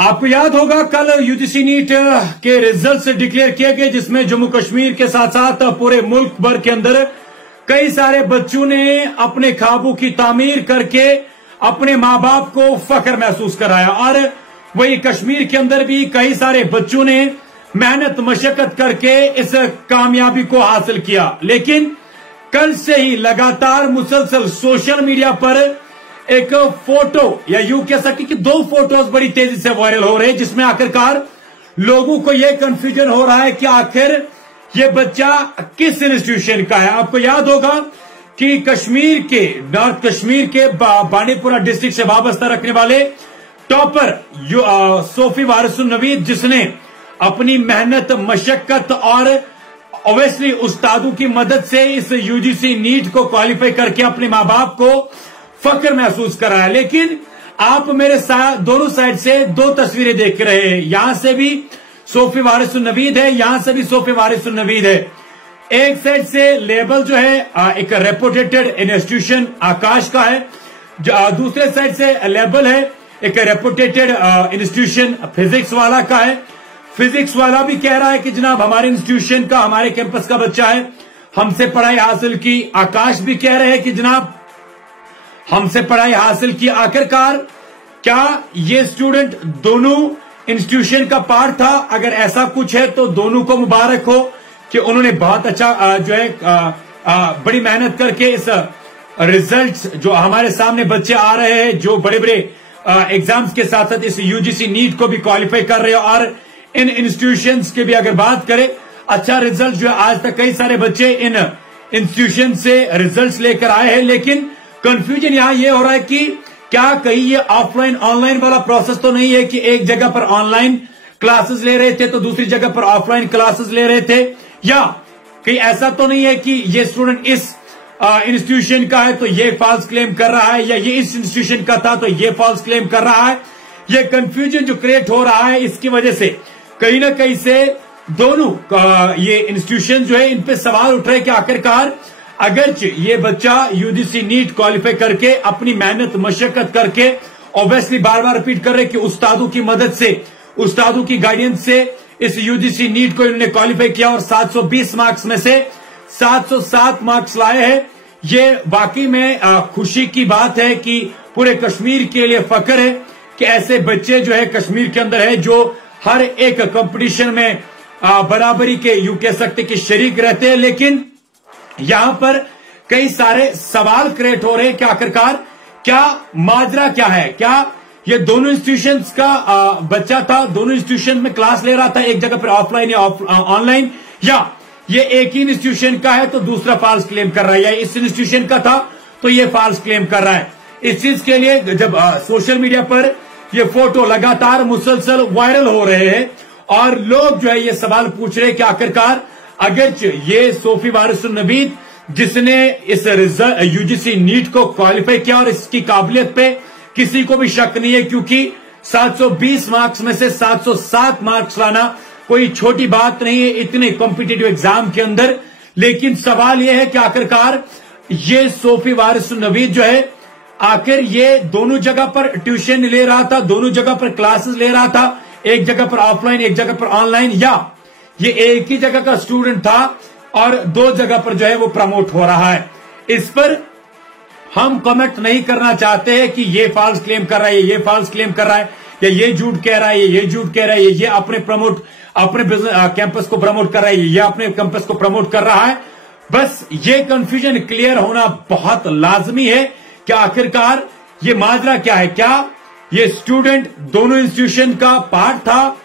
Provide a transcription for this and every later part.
आपको याद होगा कल यूजीसी नीट के रिजल्ट्स डिक्लेयर किए गए, जिसमें जम्मू कश्मीर के साथ साथ पूरे मुल्क भर के अंदर कई सारे बच्चों ने अपने ख्वाबों की तामीर करके अपने मां बाप को फख्र महसूस कराया। और वही कश्मीर के अंदर भी कई सारे बच्चों ने मेहनत मशक्कत करके इस कामयाबी को हासिल किया। लेकिन कल से ही लगातार मुसलसल सोशल मीडिया पर एक फोटो या यूं कह सकते कि दो फोटोज बड़ी तेजी से वायरल हो रहे हैं, जिसमें आखिरकार लोगों को यह कंफ्यूजन हो रहा है कि आखिर ये बच्चा किस इंस्टीट्यूशन का है। आपको याद होगा कि कश्मीर के नॉर्थ कश्मीर के बांडीपुरा डिस्ट्रिक्ट से वाबस्ता रखने वाले टॉपर सोफी वारिसुन नवीद, जिसने अपनी मेहनत मशक्कत और ऑब्वियसली उस्तादों की मदद से इस यूजीसी नीट को क्वालिफाई करके अपने मां बाप को फख्र महसूस कराया। लेकिन आप मेरे दोनों साइड से दो तस्वीरें देख रहे हैं, यहां से भी सोफी वारिसुन नवीद है, यहां से भी सोफी वारिसुन नवीद है। एक साइड से लेबल जो है एक रेपुटेटेड इंस्टीट्यूशन आकाश का है, दूसरे साइड से लेबल है एक रेपुटेटेड इंस्टीट्यूशन फिजिक्स वाला का है। फिजिक्स वाला भी कह रहा है कि जनाब हमारे इंस्टीट्यूशन का, हमारे कैंपस का बच्चा है, हमसे पढ़ाई हासिल की। आकाश भी कह रहे हैं कि जनाब हमसे पढ़ाई हासिल की। आखिरकार क्या ये स्टूडेंट दोनों इंस्टीट्यूशन का पार्ट था? अगर ऐसा कुछ है तो दोनों को मुबारक हो कि उन्होंने बहुत अच्छा जो है बड़ी मेहनत करके इस रिजल्ट्स जो हमारे सामने बच्चे आ रहे हैं, जो बड़े बड़े एग्जाम्स के साथ साथ इस यूजीसी नीट को भी क्वालिफाई कर रहे हैं। और इन इंस्टीट्यूशंस की भी अगर बात करें, अच्छा रिजल्ट जो है आज तक कई सारे बच्चे इन इंस्टीट्यूशन से रिजल्ट्स लेकर आए हैं। लेकिन कंफ्यूजन यहां ये हो रहा है कि क्या कहीं ये ऑफलाइन ऑनलाइन वाला प्रोसेस तो नहीं है कि एक जगह पर ऑनलाइन क्लासेस ले रहे थे तो दूसरी जगह पर ऑफलाइन क्लासेस ले रहे थे, या कहीं ऐसा तो नहीं है कि ये स्टूडेंट इस इंस्टीट्यूशन का है तो ये फॉल्स क्लेम कर रहा है, या ये इस इंस्टीट्यूशन का था तो ये फॉल्स क्लेम कर रहा है। ये कंफ्यूजन जो क्रिएट हो रहा है, इसकी वजह से कहीं ना कहीं से दोनों ये इंस्टीट्यूशन जो है इन पे सवाल उठ रहे हैं कि आखिरकार अगर ये बच्चा यूजीसी नीट क्वालिफाई करके अपनी मेहनत मशक्कत करके ऑब्वियसली बार बार रिपीट कर रहे कि उस्तादों की मदद से, उस्तादों की गाइडेंस से इस यूजीसी नीट को इन्होंने क्वालिफाई किया और 720 मार्क्स में से 707 मार्क्स लाए हैं। ये वाकई में खुशी की बात है कि पूरे कश्मीर के लिए फख्र है कि ऐसे बच्चे जो है कश्मीर के अंदर है जो हर एक कंपटीशन में बराबरी के यूं कह सकते कि शरीक रहते हैं। लेकिन यहां पर कई सारे सवाल क्रिएट हो रहे हैं कि आखिरकार क्या माजरा क्या है, क्या ये दोनों इंस्टीट्यूशंस का बच्चा था, दोनों इंस्टीट्यूशन में क्लास ले रहा था, एक जगह पर ऑफलाइन या ऑनलाइन, या ये एक ही इंस्टीट्यूशन का है तो दूसरा फॉल्स क्लेम कर रहा है, या इस इंस्टीट्यूशन का था तो ये फॉल्स क्लेम कर रहा है। इस चीज के लिए जब सोशल मीडिया पर ये फोटो लगातार मुसलसल वायरल हो रहे हैं और लोग जो है ये सवाल पूछ रहे हैं कि आखिरकार अगर ये सोफी वारिसुन नवीद जिसने इस यूजीसी नीट को क्वालिफाई किया और इसकी काबिलियत पे किसी को भी शक नहीं है, क्योंकि 720 मार्क्स में से 707 मार्क्स लाना कोई छोटी बात नहीं है इतने कॉम्पिटिटिव एग्जाम के अंदर। लेकिन सवाल यह है कि आखिरकार ये सोफी वारिसुन नवीद जो है आखिर ये दोनों जगह पर ट्यूशन ले रहा था, दोनों जगह पर क्लासेस ले रहा था, एक जगह पर ऑफलाइन एक जगह पर ऑनलाइन, या ये एक ही जगह का स्टूडेंट था और दो जगह पर जो है वो प्रमोट हो रहा है। इस पर हम कमेंट नहीं करना चाहते हैं कि ये फॉल्स क्लेम कर रहा है, ये फॉल्स क्लेम कर रहा है, या ये झूठ कह रहा है, ये झूठ कह रहा है, ये अपने बिजनेस कैंपस को प्रमोट कर रहा है, ये अपने कैंपस को प्रमोट कर रहा है। बस ये कंफ्यूजन क्लियर होना बहुत लाजमी है कि आखिरकार ये माजरा क्या है, क्या ये स्टूडेंट दोनों इंस्टीट्यूशन का पार्ट था,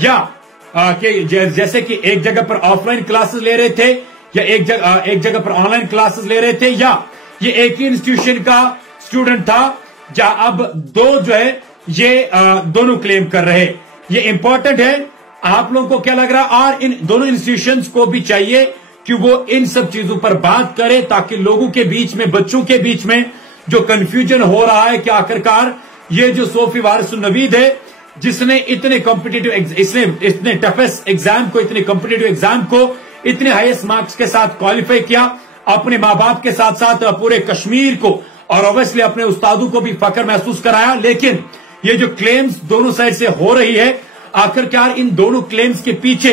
या कि जैसे कि एक जगह पर ऑफलाइन क्लासेस ले रहे थे या एक जगह पर ऑनलाइन क्लासेस ले रहे थे, या ये एक ही इंस्टीट्यूशन का स्टूडेंट था, या अब दो जो है ये दोनों क्लेम कर रहे। ये इंपॉर्टेंट है। आप लोगों को क्या लग रहा है? और इन दोनों इंस्टीट्यूशंस को भी चाहिए कि वो इन सब चीजों पर बात करे ताकि लोगों के बीच में, बच्चों के बीच में जो कंफ्यूजन हो रहा है कि आखिरकार ये जो सोफी वारिसुन नवीद है जिसने इतने कॉम्पिटिटिव इतने टफेस्ट एग्जाम को, इतने कॉम्पिटिटिव एग्जाम को इतने हाईएस्ट मार्क्स के साथ क्वालिफाई किया, अपने मां बाप के साथ साथ पूरे कश्मीर को और ऑब्वियसली अपने उस्तादों को भी फख्र महसूस कराया। लेकिन ये जो क्लेम्स दोनों साइड से हो रही है, आखिरकार इन दोनों क्लेम्स के पीछे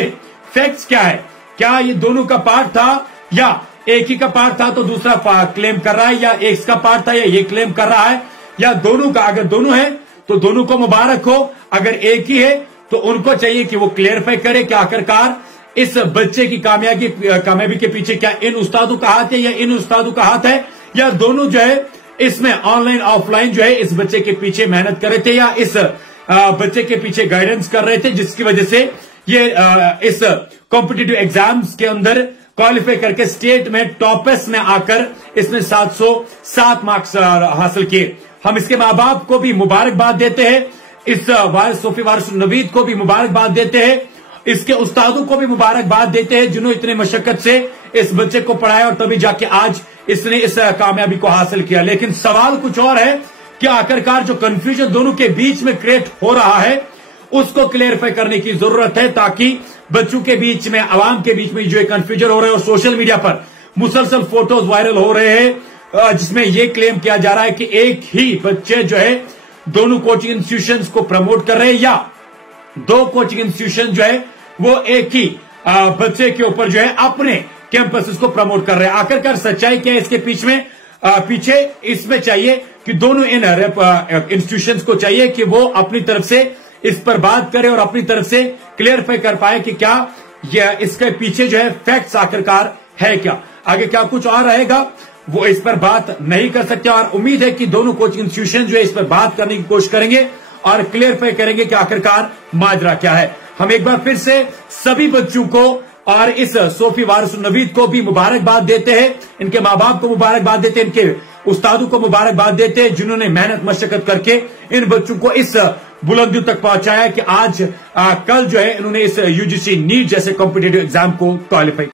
फैक्ट्स क्या है? क्या ये दोनों का पार्ट था या एक ही का पार्ट था तो दूसरा क्लेम कर रहा है, या एक का पार्ट था या ये क्लेम कर रहा है, या दोनों का? अगर दोनों है तो दोनों को मुबारक हो, अगर एक ही है तो उनको चाहिए कि वो क्लियरिफाई करे कि आखिरकार इस बच्चे की कामयाबी के पीछे क्या इन उस्तादों का हाथ है या इन उस्तादों का हाथ है, या दोनों जो है इसमें ऑनलाइन ऑफलाइन जो है इस बच्चे के पीछे मेहनत कर रहे थे या इस बच्चे के पीछे गाइडेंस कर रहे थे, जिसकी वजह से ये इस कॉम्पिटिटिव एग्जाम्स के अंदर क्वालिफाई करके स्टेट में टॉपर्स में आकर इसमें 707 मार्क्स हासिल किए। हम इसके माँ बाप को भी मुबारकबाद देते हैं, इस सोफी वारिस नवीद को भी मुबारकबाद देते हैं, इसके उस्तादों को भी मुबारकबाद देते हैं जिन्होंने इतने मशक्कत से इस बच्चे को पढ़ाया और तभी जाके आज इसने इस कामयाबी को हासिल किया। लेकिन सवाल कुछ और है कि आखिरकार जो कंफ्यूजन दोनों के बीच में क्रिएट हो रहा है उसको क्लियरिफाई करने की जरूरत है, ताकि बच्चों के बीच में, आवाम के बीच में जो कंफ्यूजन हो रहा है और सोशल मीडिया पर मुसलसल फोटोज वायरल हो रहे हैं जिसमें यह क्लेम किया जा रहा है कि एक ही बच्चे जो है दोनों कोचिंग इंस्टीट्यूशंस को प्रमोट कर रहे हैं या दो कोचिंग इंस्टीट्यूशन जो है वो एक ही बच्चे के ऊपर जो है अपने कैंपस को प्रमोट कर रहे हैं। आखिरकार सच्चाई क्या है इसके पीछे इसमें चाहिए कि दोनों इन इंस्टीट्यूशंस को चाहिए कि वो अपनी तरफ से इस पर बात करे और अपनी तरफ से क्लियरिफाई कर पाए कि क्या यह इसके पीछे जो है फैक्ट्स आखिरकार है क्या। आगे क्या कुछ और रहेगा वो इस पर बात नहीं कर सकते, और उम्मीद है कि दोनों कोचिंग इंस्टीट्यूशन जो है इस पर बात करने की कोशिश करेंगे और क्लियरिफाई करेंगे कि आखिरकार माजरा क्या है। हम एक बार फिर से सभी बच्चों को और इस सोफी वारिस नवीद को भी मुबारकबाद देते हैं, इनके माँ बाप को मुबारकबाद देते हैं, इनके उस्तादों को मुबारकबाद देते हैं जिन्होंने मेहनत मशक्कत करके इन बच्चों को इस बुलंदियों तक पहुंचाया कि आज कल जो है इन्होंने इस यूजीसी नीट जैसे कॉम्पिटिटिव एग्जाम को क्वालिफाई